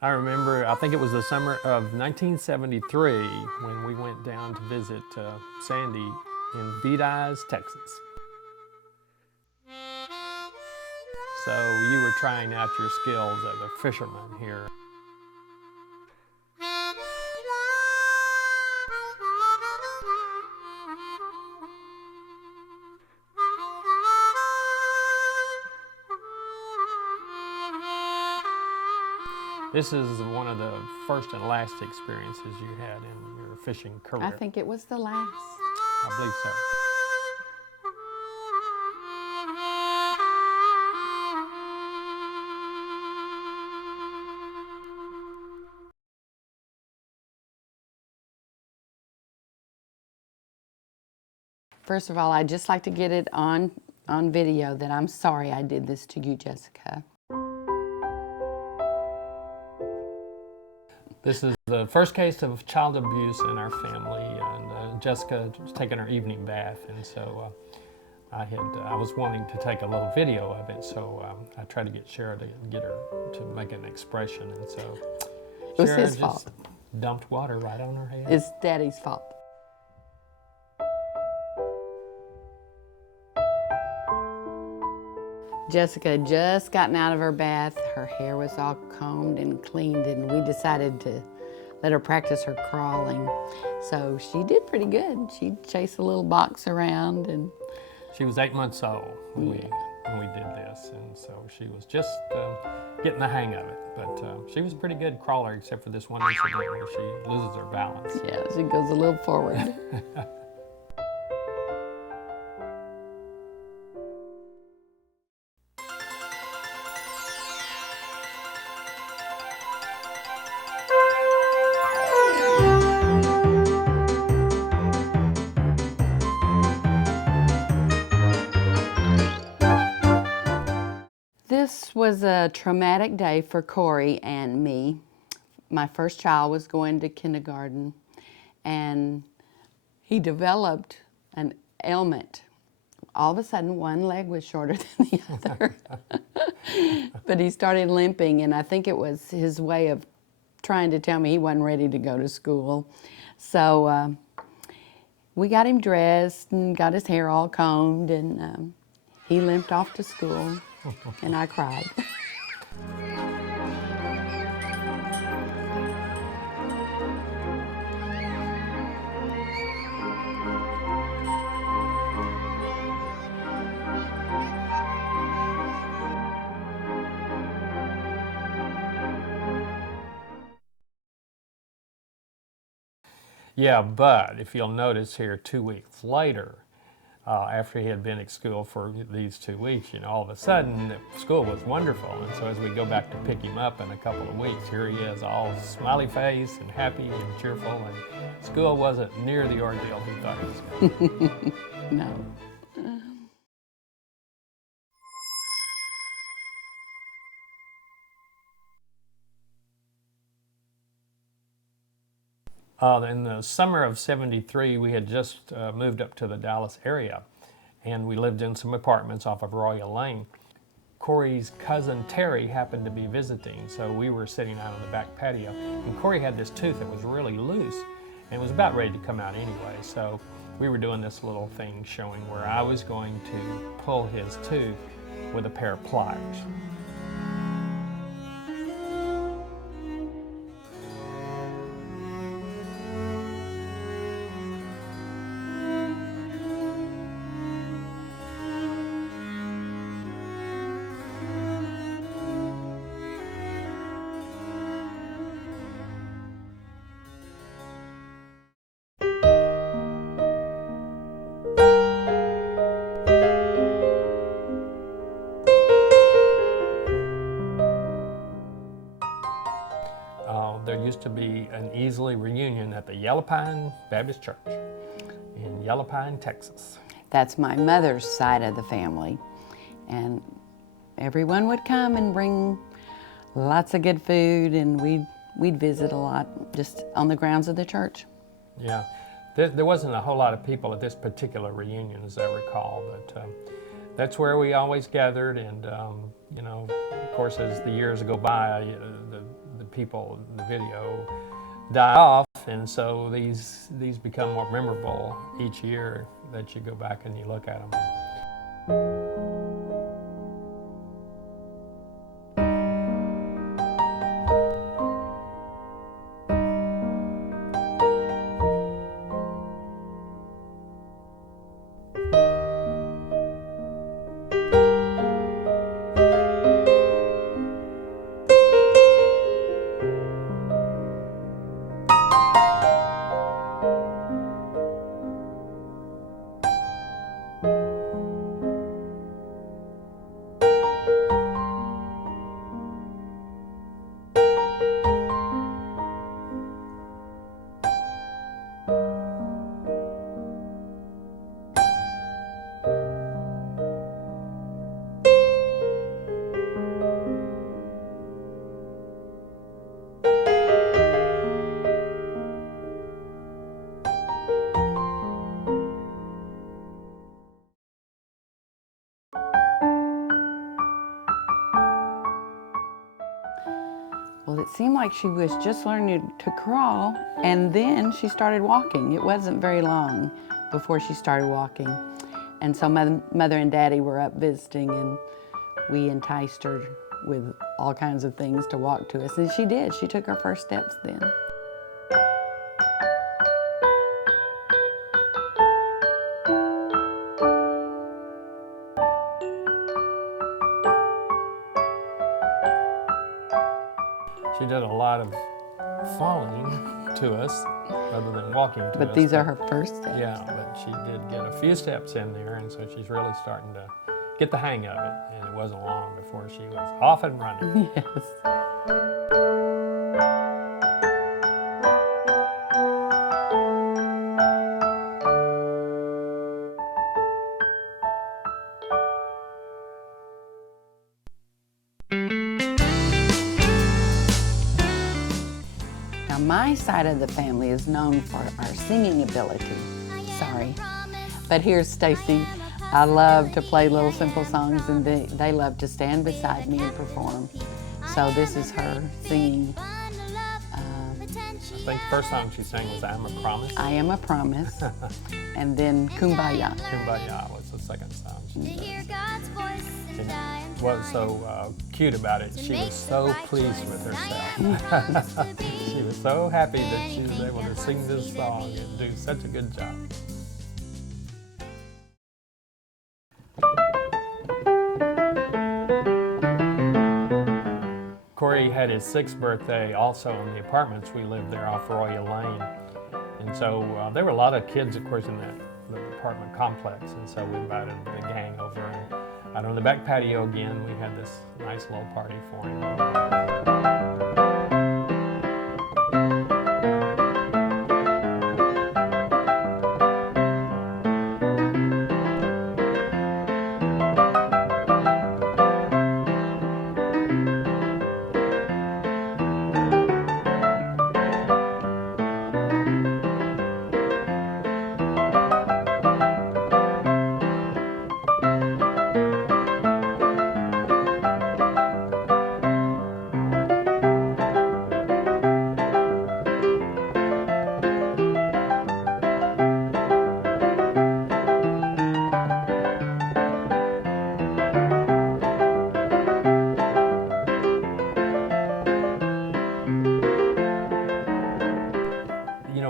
I remember, I think it was the summer of 1973 when we went down to visit Sandy in Bedias, Texas. So you were trying out your skills as a fisherman here. This is one of the first and last experiences you had in your fishing career. I think it was the last. I believe so. First of all, I'd just like to get it on video that I'm sorry I did this to you, Jessica. This is the first case of child abuse in our family, and Jessica was taking her evening bath, and so I was wanting to take a little video of it, so I tried to get Sherra to get her to make an expression, and so It was Sherra his just fault. dumped water right on her head. It's Daddy's fault. Jessica had just gotten out of her bath. Her hair was all combed and cleaned, and we decided to let her practice her crawling. So she did pretty good. She chased a little box around, and She was 8 months old when we did this, and so she was just getting the hang of it. But she was a pretty good crawler, except for this one incident where she loses her balance. yeah, she goes a little forward. This was a traumatic day for Corey and me. My first child was going to kindergarten, and he developed an ailment. All of a sudden, one leg was shorter than the other. But he started limping, and I think it was his way of trying to tell me he wasn't ready to go to school. So we got him dressed and got his hair all combed, and he limped off to school, and I cried. Yeah, but if you'll notice here, 2 weeks later, after he had been at school for these 2 weeks, all of a sudden school was wonderful. And so as we go back to pick him up in a couple of weeks, here he is all smiley face and happy and cheerful. And school wasn't near the ordeal he thought it was going to be. No. In the summer of '73, we had just moved up to the Dallas area, and we lived in some apartments off of Royal Lane. Corey's cousin Terry happened to be visiting, so we were sitting out on the back patio, and Corey had this tooth that was really loose and was about ready to come out anyway. So we were doing this little thing showing where I was going to pull his tooth with a pair of pliers. There used to be an Easley reunion at the Yellow Pine Baptist Church in Yellow Pine, Texas. That's my mother's side of the family. And everyone would come and bring lots of good food, and we'd visit a lot just on the grounds of the church. Yeah, there wasn't a whole lot of people at this particular reunion, as I recall, but that's where we always gathered. And of course, as the years go by, the people in the video die off, and so these become more memorable each year that you go back and you look at them. Well, it seemed like she was just learning to crawl, and then she started walking. It wasn't very long before she started walking. And so Mother and Daddy were up visiting, and we enticed her with all kinds of things to walk to us. And she did. She took her first steps then. She did a lot of falling to us rather than walking to us. But these are her first steps. Yeah, but she did get a few steps in there, and so she's really starting to get the hang of it. And it wasn't long before she was off and running. Yes. My side of the family is known for our singing ability. Sorry. But here's Staci. I love to play little simple songs, and they love to stand beside me and perform. So this is her singing. I think the first song she sang was I Am a Promise. I Am a Promise. And then Kumbaya. Kumbaya was the second song she sang. And what was so cute about it, she was so pleased with herself. She was so happy that she was able to sing this song and do such a good job. Corey had his 6th birthday also in the apartments. We lived there off Royal Lane. And so there were a lot of kids, of course, in the apartment complex. And so we invited the gang over, and out on the back patio again, we had this nice little party for him.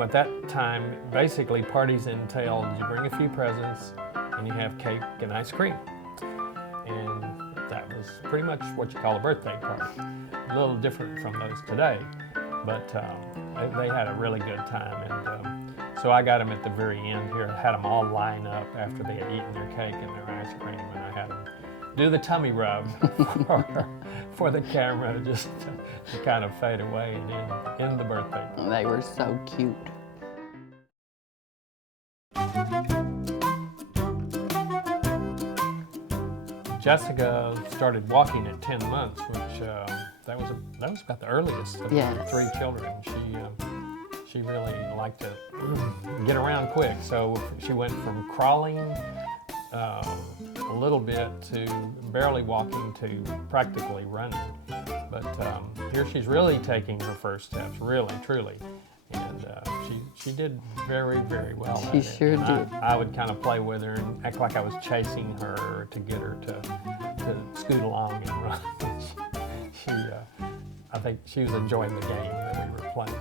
At that time, basically parties entailed you bring a few presents and you have cake and ice cream. And that was pretty much what you call a birthday party. A little different from those today, but they had a really good time. And so I got them at the very end here, had them all line up after they had eaten their cake and their ice cream, and I had them do the tummy rub for the camera just to kind of fade away and end the birthday. They were so cute. Jessica started walking at 10 months, which that was about the earliest of the 3 children. She really liked to get around quick, so she went from crawling a little bit to barely walking to practically running. But here she's really taking her first steps, really, truly. And she did very, very well at it. She sure did. I would kind of play with her and act like I was chasing her to get her to scoot along and run. I think she was enjoying the game that we were playing.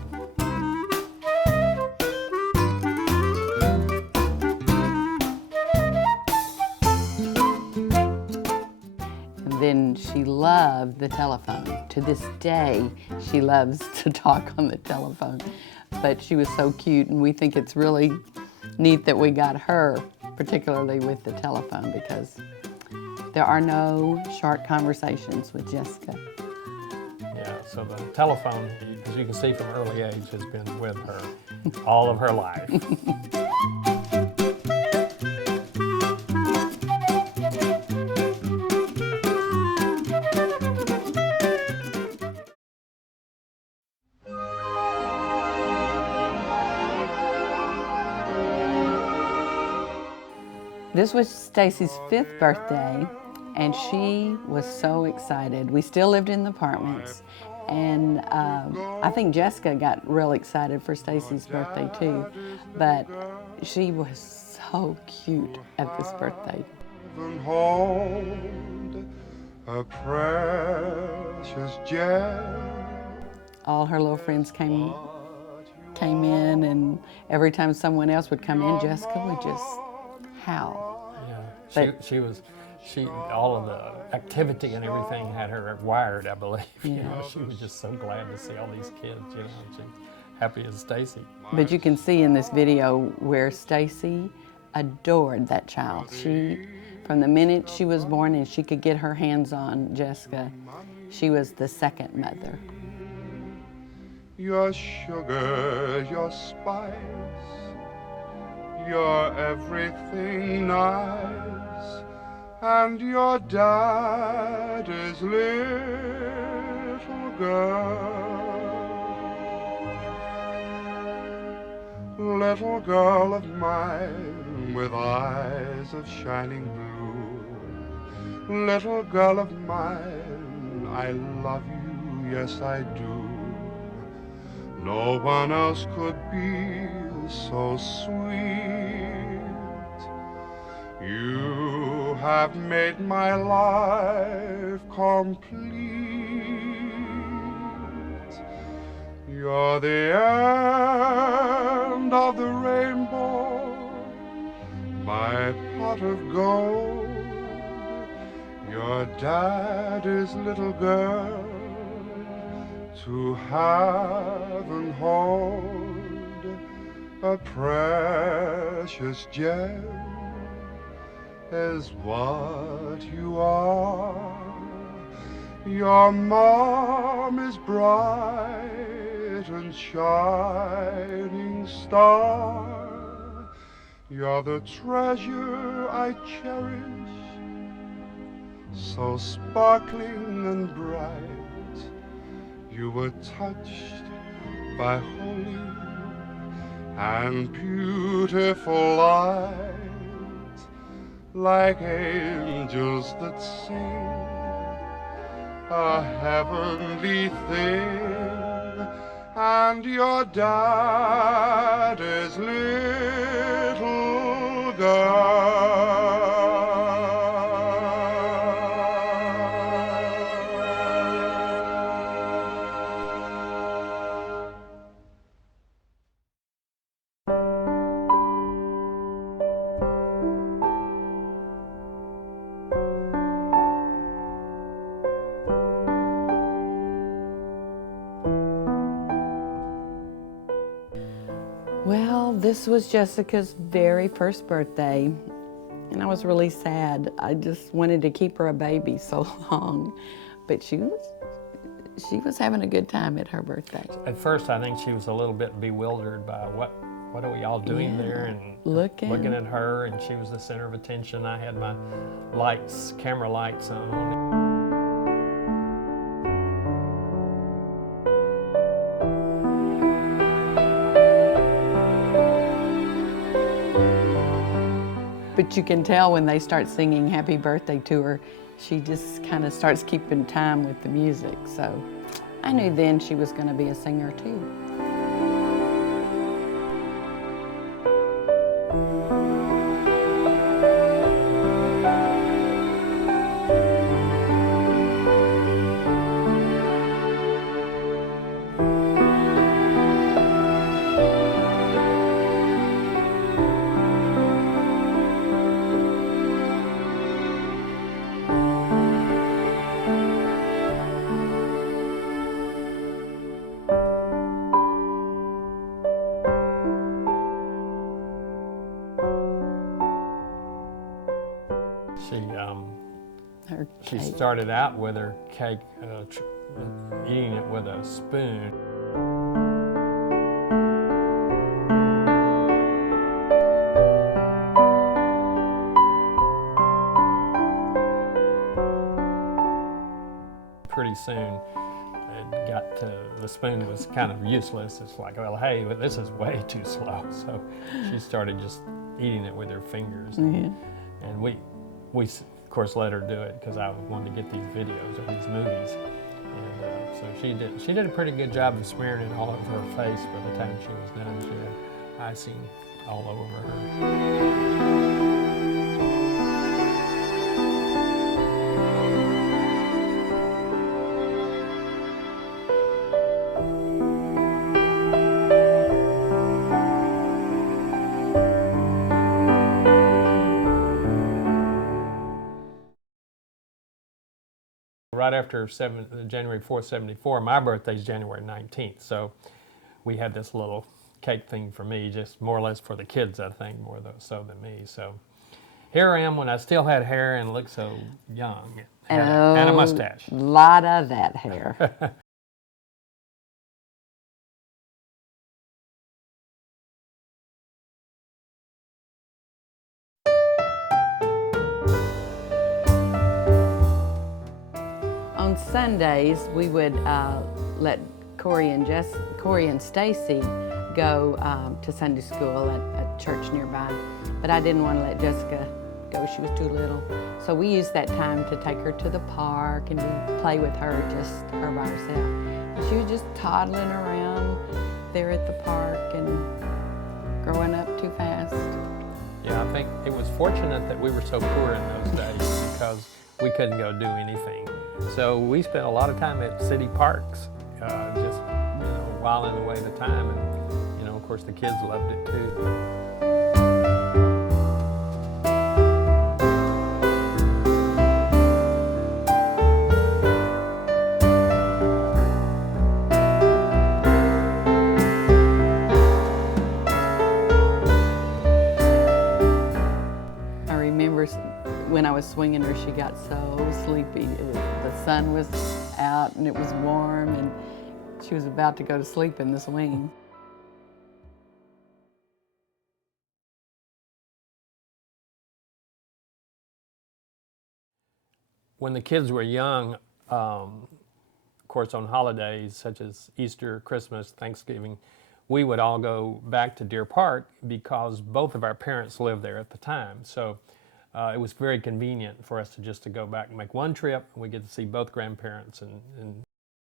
Then she loved the telephone. To this day, she loves to talk on the telephone. But she was so cute, and we think it's really neat that we got her, particularly with the telephone, because there are no short conversations with Jessica. Yeah, so the telephone, as you can see from early age, has been with her all of her life. This was Staci's 5th birthday, and she was so excited. We still lived in the apartments, and I think Jessica got real excited for Staci's birthday too, but she was so cute at this birthday. Hold a precious gem. All her little friends came in, and every time someone else would come in, Jessica would just howl. Yeah, all of the activity and everything had her wired, I believe. Yeah. You know, she was just so glad to see all these kids, you know, and she's happy as Staci. But you can see in this video where Staci adored that child. From the minute she was born and she could get her hands on Jessica, she was the second mother. Your sugar, your spice, you're everything nice, and your daddy's little girl of mine with eyes of shining blue, little girl of mine, I love you, yes I do. No one else could be so sweet. You have made my life complete. You're the end of the rainbow, my pot of gold. Your daddy's little girl to have and hold, a precious gem is what you are. Your mom is bright and shining star. You're the treasure I cherish, so sparkling and bright. You were touched by holy and beautiful light, like angels that sing a heavenly thing, and your daddy's little girl. Well, this was Jessica's very first birthday, and I was really sad. I just wanted to keep her a baby so long, but she was having a good time at her birthday. At first, I think she was a little bit bewildered by what are we all doing there, and looking at her, and she was the center of attention. I had my camera lights on. But you can tell when they start singing happy birthday to her, she just kind of starts keeping time with the music. So I knew then she was going to be a singer too. She started out with her cake, eating it with a spoon. Pretty soon, it got to, the spoon was kind of useless. It's like, well, hey, this is way too slow. So she started just eating it with her fingers. And we of course let her do it because I wanted to get these videos of these movies. And so she did a pretty good job of smearing it all over her face. By the time she was done, she had icing all over her. Right after January 4th, 74, my birthday's January 19th, so we had this little cake thing for me, just more or less for the kids, I think, more so than me. So here I am when I still had hair and looked so young, and a mustache. A lot of that hair. On Sundays, we would let Corey and Staci go to Sunday school at a church nearby, but I didn't want to let Jessica go. She was too little. So we used that time to take her to the park and play with her, just her by herself. And she was just toddling around there at the park and growing up too fast. Yeah, I think it was fortunate that we were so poor in those days because we couldn't go do anything. So we spent a lot of time at city parks, just whiling away the time, and of course the kids loved it too. I remember when I was swinging her, she got so sleepy. The sun was out and it was warm, and she was about to go to sleep in the swing. When the kids were young, of course on holidays such as Easter, Christmas, Thanksgiving, we would all go back to Deer Park because both of our parents lived there at the time. So it was very convenient for us to go back and make one trip, and we get to see both grandparents and